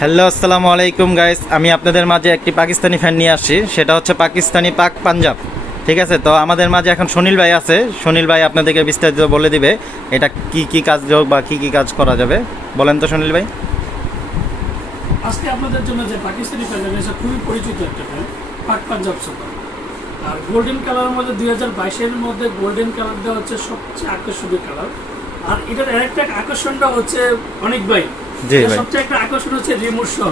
Hello আসসালামু আলাইকুম guys, আমি আপনাদের মাঝে একটি পাকিস্তানি ফ্যান নিয়ে আসছি। সেটা হচ্ছে পাকিস্তানি পাক পাঞ্জাব। ঠিক আছে, তো আমাদের মাঝে এখন সুনীল ভাই আছে। সুনীল ভাই আপনাদেরকে বিস্তারিত বলে দিবে এটা কি কাজ বা কি কাজ করা যাবে। বলেন তো সুনীল ভাই। আজকে আপনাদের জন্য যে পাকিস্তানি ফ্যান এটা খুবই পরিচিত একটা ফ্যান, পাক পাঞ্জাব সুপার। আর গোল্ডেন কালারের মধ্যে 2022-এর মধ্যে গোল্ডেন কালারটা হচ্ছে সবচেয়ে আকর্ষণীয় কালার। আর এটার আরেকটা আকর্ষণটা হচ্ছে অনেক ভাই, সবচেয়ে একটা আকর্ষণ হচ্ছে রিমোট সহ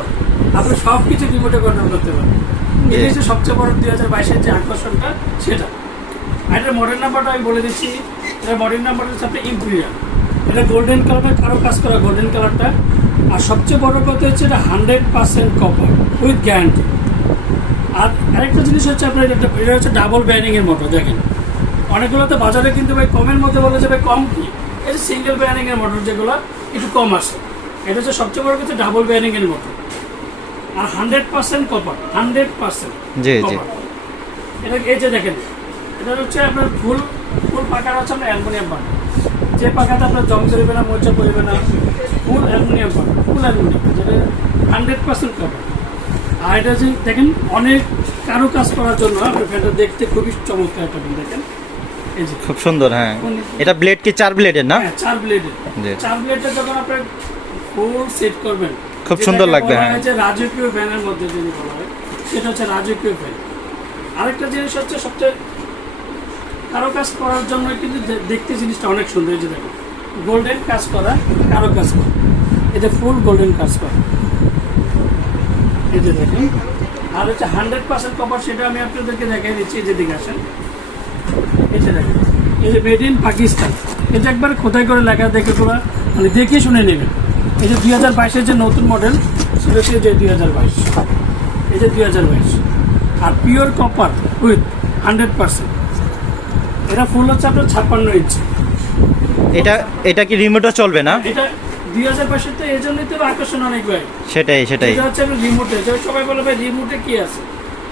আপনি সব কিছু রিমোটে কন্ট্রোল করতে পারেন। এটা হচ্ছে সবচেয়ে বড় 2022-এর যে আকর্ষণটা সেটা। আর এটার মডেল নাম্বারটা আমি বলে দিচ্ছি। এটার মডেল নাম্বারটা হচ্ছে আপনার ইম্পিরিয়াল। এটা গোল্ডেন কালারটা কারো কাজ করা গোল্ডেন কালারটা। আর সবচেয়ে বড় কথা হচ্ছে এটা 100% কপার উইথ গ্যারান্টি। আর আরেকটা জিনিস হচ্ছে আপনার এটা হচ্ছে ডাবল ব্যারিংয়ের মোটর। দেখেন অনেকগুলো তো বাজারে কিন্তু ভাই কমের মধ্যে বলে যাবে কম কি, এটা সিঙ্গেল ব্যারিংয়ের মোটর যেগুলো একটু কম আসে। এটা হচ্ছে সবচেয়ে বড় কথা ডাবল ব্যারিংয়ের মোটর। আর 100% কপার, 100% কপার। এটা এই যে দেখেন এটা হচ্ছে আপনার ফুল পাকার হচ্ছে আপনার অ্যালুমিনিয়াম পাকা, যে পাকাতে আপনার জং ধরবে না, মোচা পড়বে না। ফুল অ্যালুমিনিয়াম পাকা, ফুল অ্যালুমিনিয়াম, যেটা 100% কপার। আর এটা যে দেখেন অনেক কারো কাজ করার জন্য আপনার ফ্যানটা দেখতে খুবই চমৎকার একটা ফ্যান। দেখেন এই যে খুব সুন্দর। হ্যাঁ, এটা ব্লেড কি 4 ব্লেডের না? 4 ব্লেডের। 4 ব্লেডের যখন আপনি ফুল সেট করবেন খুব সুন্দর লাগবে। হ্যাঁ, এটা রাজকীয় ফ্যানের মধ্যে যদি বলা হয় সেটা হচ্ছে রাজকীয় ফ্যান। আরেকটা জিনিস হচ্ছে সবচেয়ে কারো কাজ করার জন্য কিন্তু দেখতে জিনিসটা অনেক সুন্দর। এই যে দেখো গোল্ডেন কাজ করা, কারো কাজ করা, এতে ফুল গোল্ডেন কাজ করা, এই যে দেখেন। আর হচ্ছে 100% কপার, সেটা আমি আপনাদেরকে দেখাই দিচ্ছি। যে দিকে আসেন, এই যে দেখেন এই যে মেড ইন পাকিস্তান, এটা একবার খোদাই করে লেখা দেখে পুরো মানে দেখে শুনে নেবেন। এই যে 2022-এর যে নতুন মডেল সেটা হচ্ছে যে 2022, এই যে 2022। আর পিওর কপার উইথ 100%। এটা ফুল হচ্ছে আপনার 56 ইঞ্চি। এটা কি রিমোটও চলবে না? এটা 2022 তে এই জন্যই তো আকর্ষণ অনেক ভাই। সেটাই এটা হচ্ছে রিমোটে, সবাই বলে ভাই রিমোটে কি আছে,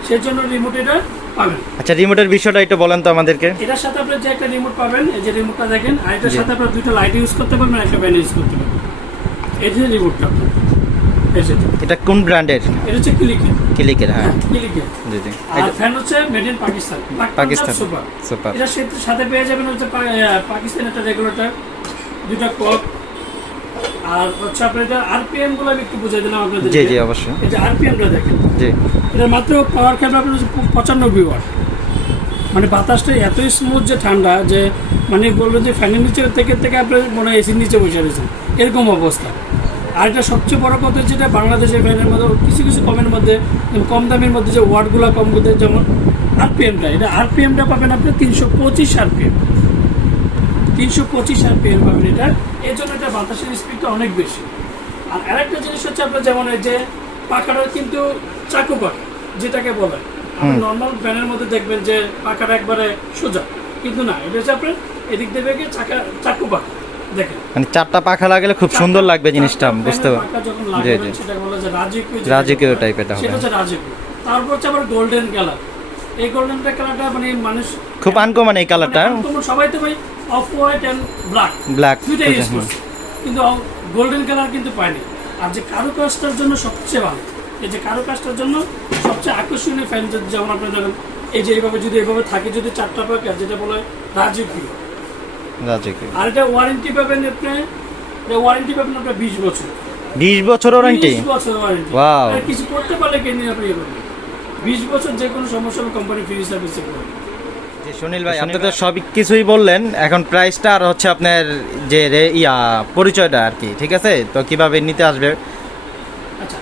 সেজন্য রিমোট এটা পাবেন। আচ্ছা, রিমোটের বিষয়টা একটু বলেন তো আমাদেরকে। এটার সাথে আপনি যে একটা রিমোট পাবেন, এই যে রিমোটটা দেখেন, আর এটার সাথে আপনি দুটো লাইট ইউজ করতে পারবেন, একটা ফ্যান ইউজ করতে পারবেন। এই যে রিমোটটা এটা কোন ব্র্যান্ডের? এটা হচ্ছে ক্লিকের। হ্যাঁ, ক্লিকের। জি জি। আর ফ্যান হচ্ছে মেড ইন পাকিস্তান সুপার। এটার সাথে পেয়ে যাবেন হচ্ছে পাকিস্তানের একটা রেগুলেটর, দুটো কক। আর হচ্ছে আপনার এটা আরপিএম গুলো আমি একটু বুঝিয়ে দিলাম আপনাদের। জি জি, অবশ্যই। এটা আরপিএমটা দেখেন। জি, এটা মাত্র পাওয়ার খেলবে আপনার 95 ওয়াট। মানে বাতাসটা এতই স্মুথ যে ঠান্ডা, যে মানে বলবেন যে ফ্যানের নিচে থেকে আপনার মনে হয় এসির নিচে বসে রয়েছেন, এরকম অবস্থা। আর এটা সবচেয়ে বড় কথা, যেটা বাংলাদেশের ফ্যানের মধ্যে কিছু কমের মধ্যে, কম দামের মধ্যে যে ওয়াটগুলো কম করতে, যেমন আরপিএমটা, এটা আরপিএমটা পাবেন আপনি 325 আরপিএম, 325 আরপিএম পাবেন এটা। এর জন্য এটা বাতাসের স্পিডটা অনেক বেশি। আর আরেকটা জিনিস হচ্ছে আপনার যেমন এই যে পাখাটা কিন্তু চাকু পাখা যেটাকে বলে, আপনি নর্মাল ফ্যানের মধ্যে দেখবেন যে পাখাটা একবারে সোজা, কিন্তু না, এটা হচ্ছে আপনার এদিক দেবে গিয়ে চাকু পাখা। দেখেন মানে 4টা পাখা লাগালে খুব সুন্দর লাগবে জিনিসটা, বুঝতে পারছেন? যখন লাগাবেন সেটা বলা যায় রাজকীয় টাইপের হবে। সেটা হচ্ছে রাজকীয়। তারপর হচ্ছে আবার গোল্ডেন কালার। এই গোল্ডেন কালারটা মানে মানুষ খুব আনকমন এই কালারটা। সবাই তো ভাই অফ হোয়াইট এন্ড ব্ল্যাক দুইটাই ইউজ করছে, কিন্তু গোল্ডেন কালার কিন্তু পায়নি। আর যে কারুকাজটার জন্য সবচেয়ে ভালো, এই যে কারুকাজটার জন্য সবচেয়ে আকর্ষণীয় ফ্যান, যেমন আপনি ধরেন এই যে এইভাবে থাকে, যদি 4টা পাখা, যেটা বলে রাজকীয়। আর এটা ওয়ারেন্টি পাবেন আপনি, ওয়ারেন্টি পাবেন আপনার 20 বছর। 20 বছর ওয়ারেন্টি? 20 বছর ওয়ারেন্টি। ওয়াও! কিছু করতে পারলে কেন আপনি করবেন 20 বছর, যে কোনো সমস্যা কোম্পানি ফ্রি সার্ভিস করবে। জি সুনীল ভাই, আপনি তো সব কিছুই বললেন, এখন প্রাইসটা আর হচ্ছে আপনার যে পরিচয়টা আর কি, ঠিক আছে? তো কিভাবে নিতে আসবে? আচ্ছা,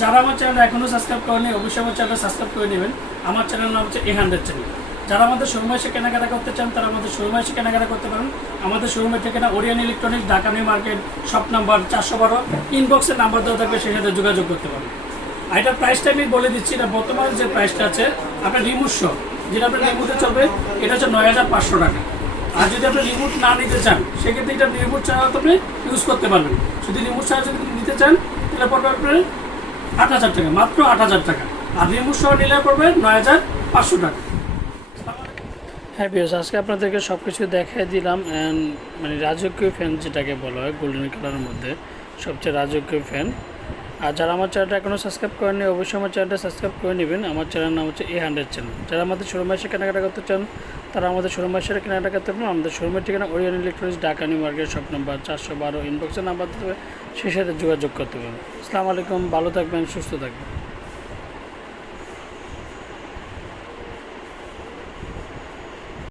যারা আমার চ্যানেল এখনো সাবস্ক্রাইব করেনি, অবশ্যই আমার চ্যানেল সাবস্ক্রাইব করে নেবেন। আমার চ্যানেল নাম হচ্ছে A100 চ্যানেল। যারা আমাদের শোরুমে এসে কেনাকাটা করতে চান, তারা আমাদের শোরুমে এসে কেনাকাটা করতে পারেন। আমাদের শোরুমের ঠিকানা Orient electronics, Dhaka new market, shop number 412। ইনবক্সের নাম্বার দেওয়া থাকবে, সেই সাথে যোগাযোগ করতে পারেন। আর এটার প্রাইসটা আমি বলে দিচ্ছি। এটা বর্তমানে যে প্রাইসটা আছে আপনার রিমোট সহ, যেটা আপনার রিমোটে চলবে, এটা হচ্ছে 9500 টাকা। আর যদি আপনি রিমোট না নিতে চান, সেক্ষেত্রে এটা রিমোট ছাড়া আপনি ইউজ করতে পারবেন। যদি রিমোট ছাড়া যদি নিতে চান, তাহলে পড়বে আপনার 8000 টাকা, মাত্র 8000 টাকা। আর রিমোট সহ নিলে পড়বে 9500 টাকা। হ্যাঁ বিয়স, আজকে আপনাদেরকে সব কিছু দেখাই দিলাম। মানে রাজকীয় ফ্যান যেটাকে বলা হয়, গোল্ডেন কালারের মধ্যে সবচেয়ে রাজকীয় ফ্যান। আর যারা আমার চ্যানেলটা এখনও সাবস্ক্রাইব করেননি অবশ্যই আমার চ্যানেলটা সাবস্ক্রাইব করে নেবেন। আমার চ্যানেল নাম হচ্ছে A100 চ্যানেল। যারা আমাদের শোরুমে এসে কেনাকাটা করতে চান তারা আমাদের শোরুমে এসে কেনাকাটা করতে পারেন। আমাদের শোরুমের ঠিকানা Orient electronics, Dhaka new market, shop number 412, ইনবক্সের নাম্বার দিতে হবে, সেই সাথে যোগাযোগ করতে পারেন। আসসালামু আলাইকুম, ভালো থাকবেন, সুস্থ থাকবেন।